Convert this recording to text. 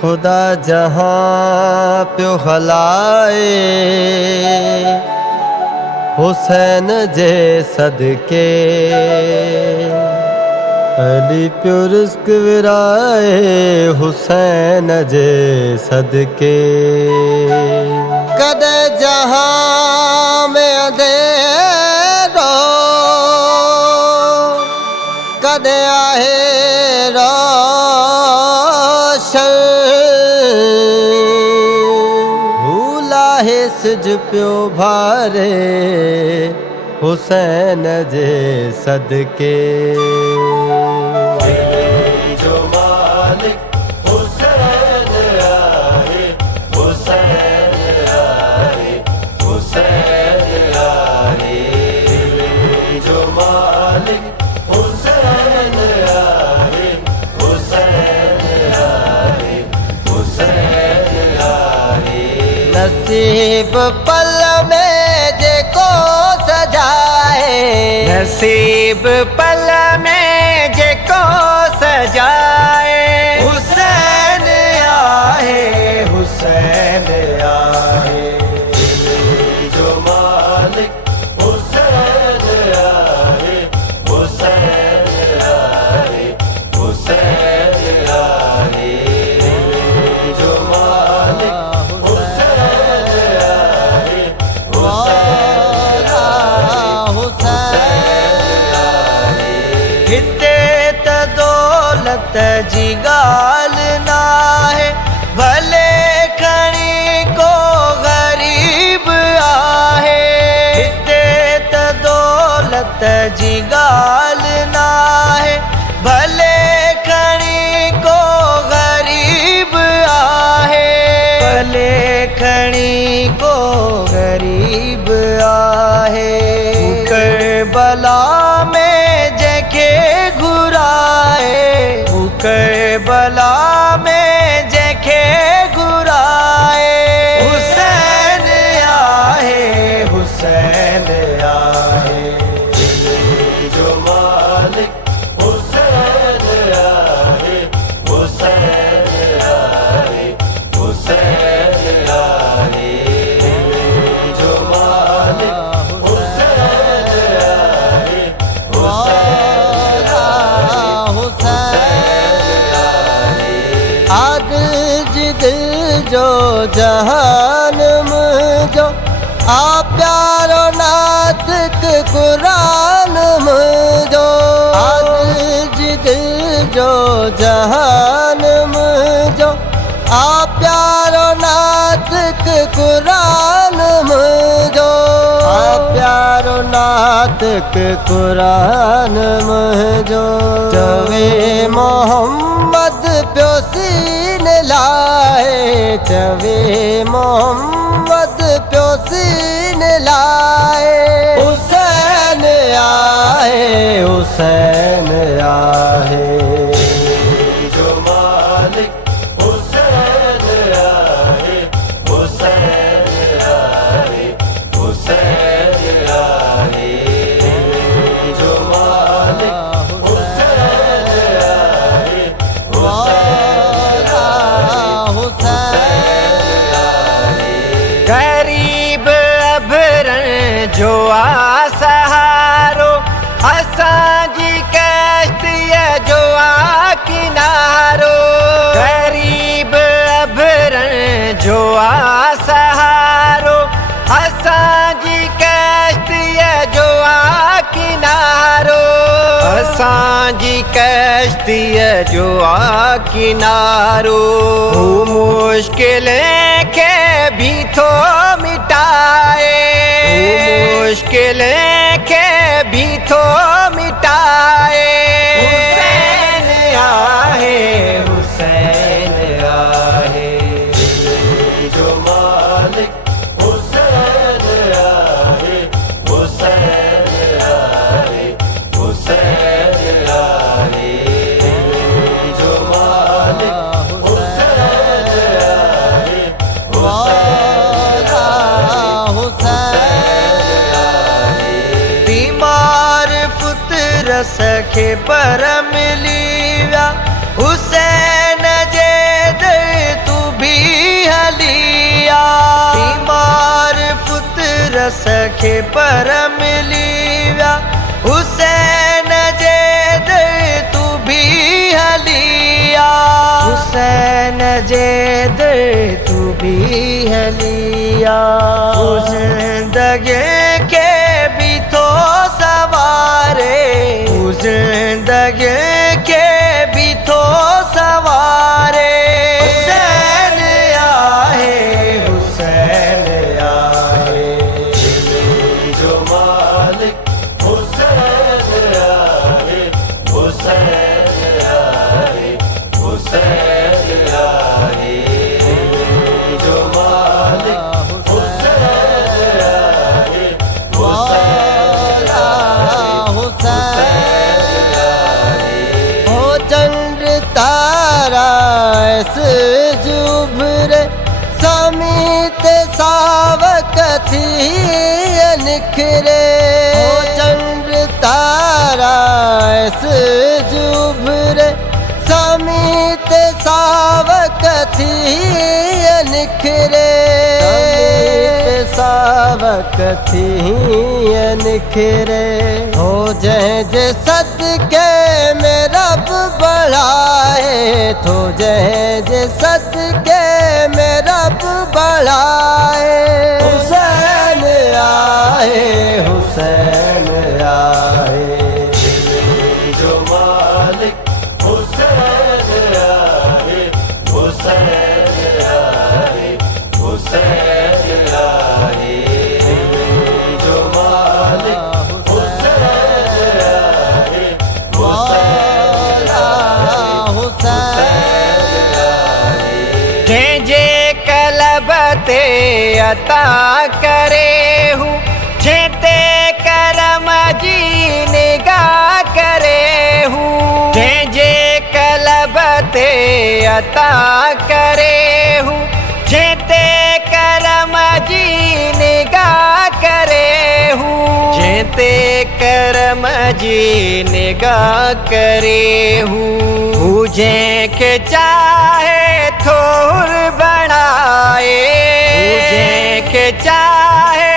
खुदा जहां प्यो हलाए हुसैन जे सदके अली प्यो रिस्क विराए हुसैन जे सदके। कदे जहां में अंधेरो कदे आहे रोशन भूलाहे सिज प्यो भारे हुसैन जे सदके। जो मालिक हुसैन आए, हुसैन आए, हुसैन आए। जो मालिक हुसैन आए, हुसैन आए, हुसैन आए। नसीब पल में जेको सजाए, नसीब पल में जेको सजाए। हुसैन आए, हुसैन आए। जो मालिक हुसैन आए, हुसैन आए, हुसैन आए। जो मालिक हुसैन आए, हुसैन आए। हिते त दौलत जी गाल ना है, भले खणी को गरीब आहे। हिते त दौलत जी गाल ना है, भले खणी को गरीब आहे। भले खणी को गरीब आहे। करबला में जेके घुराए, करबला में जेके घुराए। हुसैन आए, हुसैन आए। जो मालिक हुसैन आए, हुसैन आए, हुसैन आए। जो मालिक हुसैन आए, हुसैन आए। आदिल जी दिल जो जहान मुझो आ प्यारो नातिक कुरान मुझो। आदिल जी दिल जो जहान मुझो आ प्यारो नातिक कुरान मुझो। आ प्यारो नातिक कुरान मुझो। चवे मोहम्मद प्यो सीन लाए, चवे मोहम्मद प्यो सीन लाए। हुसैन आए, हुसैन आए। जो मालिक हुसैन आए, हुसैन आए, हुसैन आए। जो मालिक हुसैन आए, हुसैन आए। गरीब अभरन जो आसहारो, असांजी कश्तीअ जो किनारो। गरीब अभरन जो आसहारो, असांजी कश्तीअ जो किनारो। असांजी कश्तीअ जो किनारो। हू मुश्किलें खे भी थो मिटाए, मुश्किलें खे भी थो मिटाए। हुसैन आए, हुसैन आए। जो मालिक हुसैन आए, हुसैन आए, हुसैन आए। जो मालिक हुसैन आए, हुसैन आए। बीमार पुत्र सखे पर मिली विया हुसैन जे दर सखे पर मिलिया हुसैन जे दर तू भी हलिया हुसैन जे दर तू भी हलिया जिंदगी के भी तो सवारे जिंदगी के भी तो सवारे हुसैन आए हुसैन आए जो मालिक हुसैन आए हुसैन आए हुसैन आए जो मालिक हुसैन आए हुसैन हो चंद्र तारा ऐसे जुभरे समीत सावक थी निखरे हो चंद्र तारा ऐसे जुभरे समीत सावक थी निखरे सावक थी निखरे हो जय सदके में रब बढ़ाए तो जय सदके में रब बढ़ाए हुसैन आए हुसैन आए जो मालिक हुसैन आए हुसैन आए हुसैन आए जो मालिक हुसैन आए हुसैन जे जे कलबते अता करे हूँ जेते करम जी निगाह करे हूँ जे जे कलबते अता करे हूँ जेते करम जी निगाह करे हूँ जेते करम जी निगाह करे हूँ जे के चाहे थोर बनाए जे के चाहे